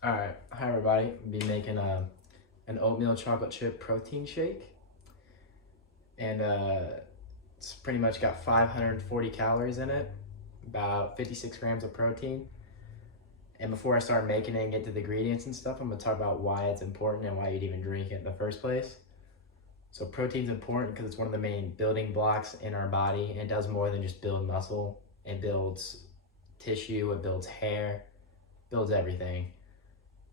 All right, hi everybody. I'll be making an oatmeal chocolate chip protein shake, and it's pretty much got 540 calories in it, about 56 grams of protein. And before I start making it and get to the ingredients and stuff, I'm gonna talk about why it's important and why you'd even drink it in the first place. So protein's important because it's one of the main building blocks in our body. It does more than just build muscle. It builds tissue, it builds hair, builds everything.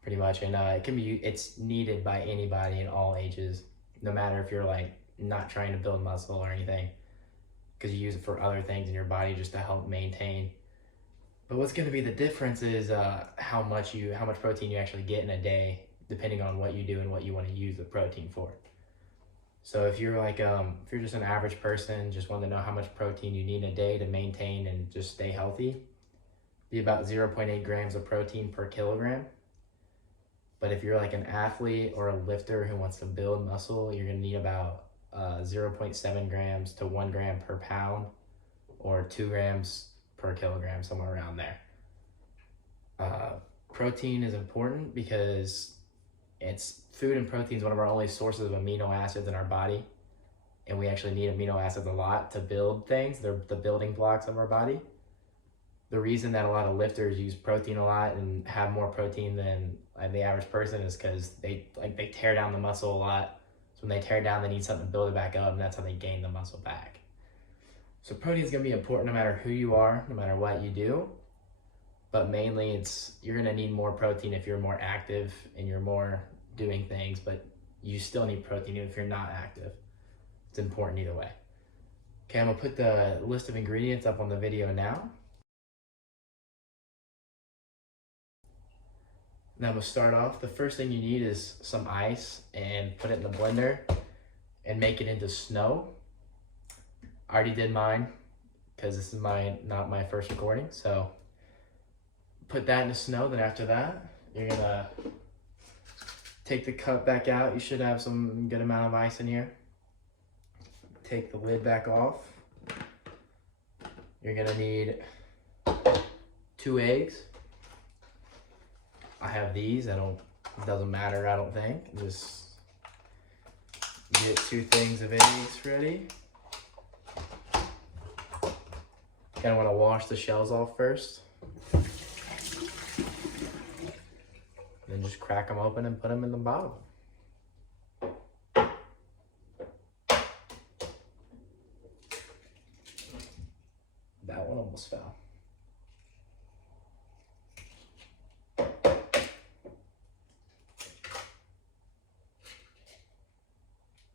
Pretty much, and it's needed by anybody in all ages, no matter if you're like not trying to build muscle or anything, because you use it for other things in your body just to help maintain. But what's going to be the difference is how much protein you actually get in a day, depending on what you do and what you want to use the protein for. So if you're like if you're just an average person, just want to know how much protein you need in a day to maintain and just stay healthy, be about 0.8 grams of protein per kilogram. But if you're like an athlete or a lifter who wants to build muscle, you're gonna need about 0.7 grams to 1 gram per pound, or 2 grams per kilogram, somewhere around there. Protein is important because food and protein is one of our only sources of amino acids in our body. And we actually need amino acids a lot to build things. They're the building blocks of our body. The reason that a lot of lifters use protein a lot and have more protein than the average person is because they tear down the muscle a lot. So when they tear down, they need something to build it back up, and that's how they gain the muscle back. So protein is going to be important no matter who you are, no matter what you do. But mainly you're going to need more protein if you're more active and you're more doing things, but you still need protein even if you're not active. It's important either way. Okay, I'm going to put the list of ingredients up on the video now. Now we'll start off. The first thing you need is some ice, and put it in the blender and make it into snow. I already did mine because this is not my first recording. So put that into snow. Then after that, you're gonna take the cup back out. You should have some good amount of ice in here. Take the lid back off. You're gonna need 2 eggs. I have these. It doesn't matter, I don't think. Just get 2 things of eggs ready. Kind of want to wash the shells off first. Then just crack them open and put them in the bottom. That one almost fell.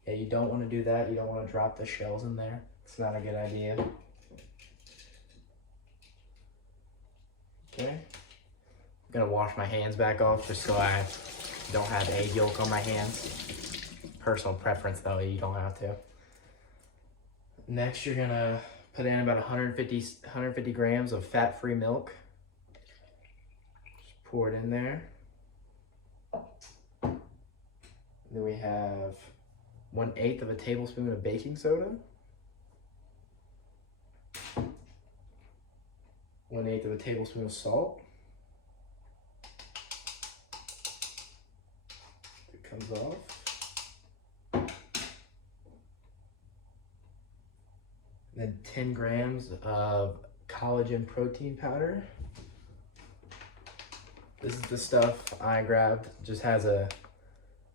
Yeah, you don't want to do that. You don't want to drop the shells in there. It's not a good idea. Okay. I'm gonna wash my hands back off just so I don't have egg yolk on my hands. Personal preference though, you don't have to. Next, you're gonna put in about 150 grams of fat-free milk. Just pour it in there. Then we have 1/8 of a tablespoon of baking soda. 1/8 of a tablespoon of salt. It comes off. Then 10 grams of collagen protein powder. This is the stuff I grabbed.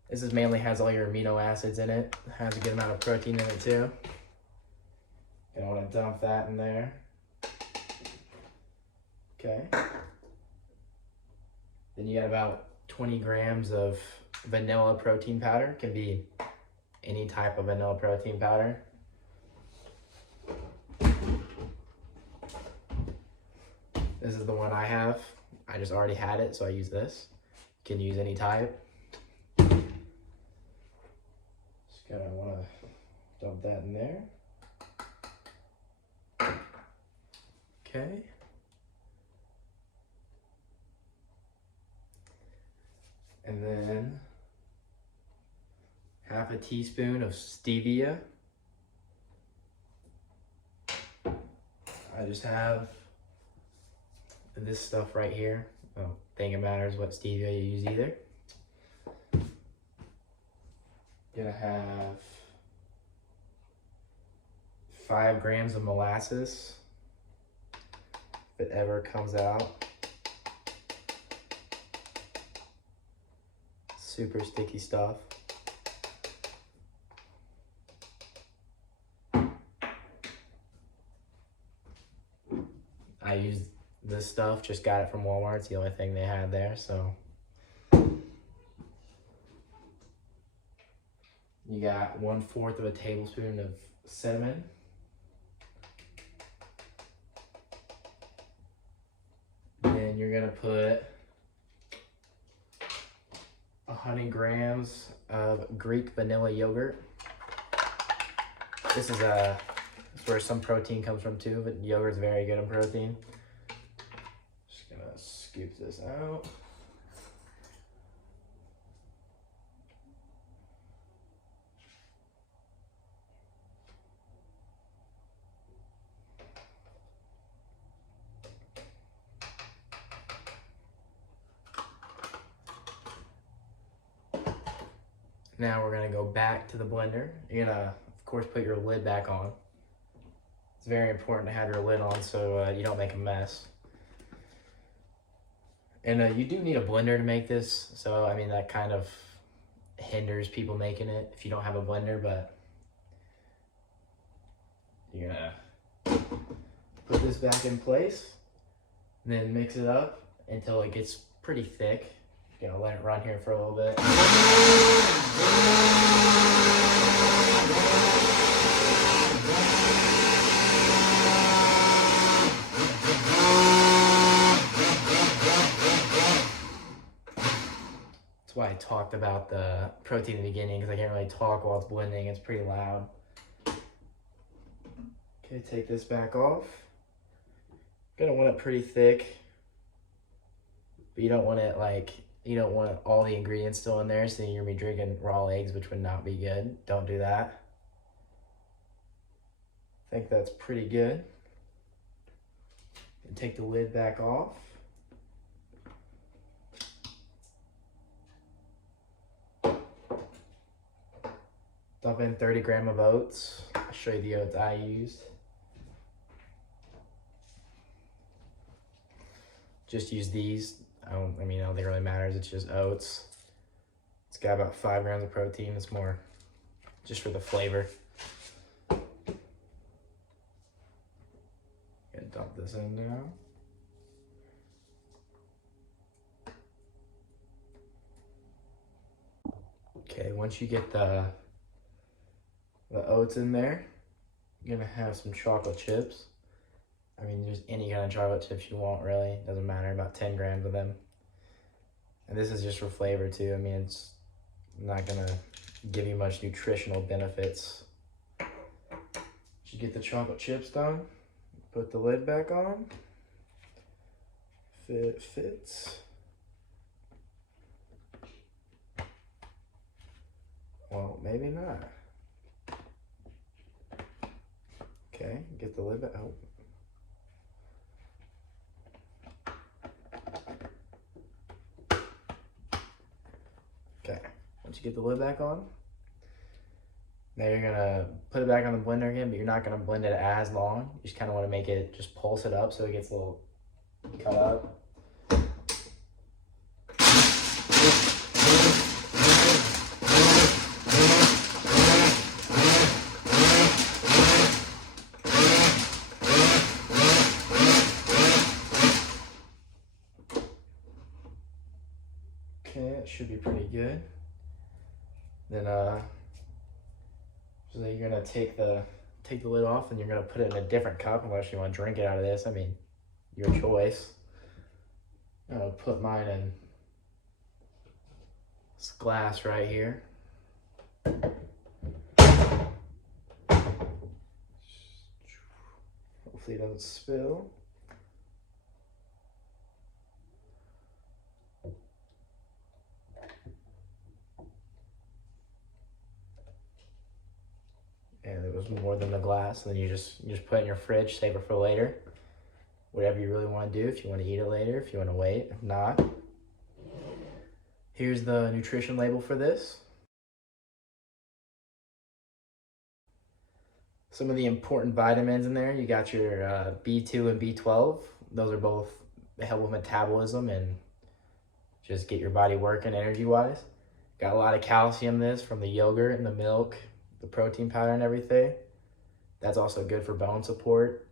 This mainly has all your amino acids in it. It has a good amount of protein in it too. You don't want to dump that in there. Okay. Then you got about 20 grams of vanilla protein powder. Can be any type of vanilla protein powder. This is the one I have. I just already had it, so I use this. You can use any type. Just kind of want to dump that in there. Okay. And then half a teaspoon of stevia. I just have this stuff right here. I don't think it matters what stevia you use either. Gonna have 5 grams of molasses, if it ever comes out. Super sticky stuff. I used this stuff, just got it from Walmart. It's the only thing they had there, so. You got 1/4 of a tablespoon of cinnamon. Then you're gonna put 100 grams of Greek vanilla yogurt. This is where some protein comes from too, but yogurt's very good in protein. Just gonna scoop this out. Now we're gonna go back to the blender. You're gonna, of course, put your lid back on. It's very important to have your lid on so you don't make a mess. And you do need a blender to make this, so I mean that kind of hinders people making it if you don't have a blender, but you're gonna put this back in place, and then mix it up until it gets pretty thick. You're gonna let it run here for a little bit. That's why I talked about the protein in the beginning, because I can't really talk while it's blending. It's pretty loud. Okay, take this back off. Gonna want it pretty thick, but you don't want it like, you don't want all the ingredients still in there, so you're gonna be drinking raw eggs, which would not be good. Don't do that. I think that's pretty good. And take the lid back off. Dump in 30 grams of oats. I'll show you the oats I used. Just use these. I don't think it really matters. It's just oats. It's got about 5 grams of protein. It's more just for the flavor. Gonna dump this in now. Okay, once you get the oats in there, you're gonna have some chocolate chips. I mean, just any kind of chocolate chips you want, really. Doesn't matter, about 10 grams of them. And this is just for flavor, too. I mean, it's not gonna give you much nutritional benefits. You get the chocolate chips done, put the lid back on. If it fits. Well, maybe not. Okay, get the lid back. Oh. Okay, once you get the lid back on, now you're gonna put it back on the blender again, but you're not gonna blend it as long. You just kind of want to make it, just pulse it up so it gets a little cut up. Okay, it should be pretty good. Then so then you're gonna take the lid off, and you're gonna put it in a different cup unless you want to drink it out of this. I mean, your choice. I'm gonna put mine in this glass right here. Hopefully it doesn't spill. And it was more than the glass, and then you just put it in your fridge, save it for later. whatever you really want to do. If you want to eat it later, if you want to wait, if not. Here's the nutrition label for this. Some of the important vitamins in there, you got your B2 and B12. Those are both, they help with metabolism and just get your body working energy-wise. Got a lot of calcium in this from the yogurt and the milk, the protein powder and everything. That's also good for bone support,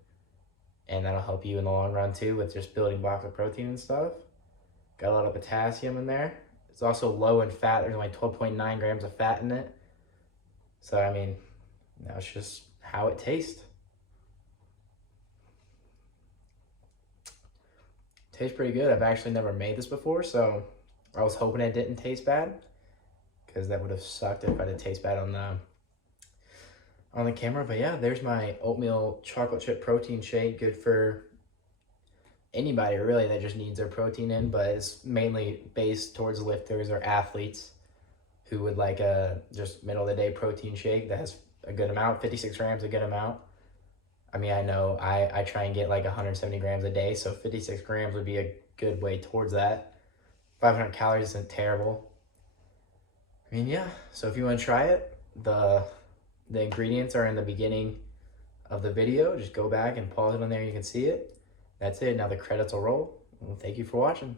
and that'll help you in the long run too with just building blocks of protein and stuff. Got a lot of potassium in there. It's also low in fat. There's only 12.9 grams of fat in it. So, I mean, that's just how it tastes. Tastes pretty good. I've actually never made this before, so I was hoping it didn't taste bad, because that would have sucked if I did taste bad on the camera. But yeah, there's my oatmeal chocolate chip protein shake. Good for anybody really that just needs their protein in, but it's mainly based towards lifters or athletes who would like a just middle of the day protein shake that has a good amount. 56 grams a good amount. I mean, I know I try and get like 170 grams a day, so 56 grams would be a good way towards that. 500 calories isn't terrible. I mean, yeah, so if you want to try it, the ingredients are in the beginning of the video. Just go back and pause it on there, you can see it. That's it. Now the credits will roll. Well, thank you for watching.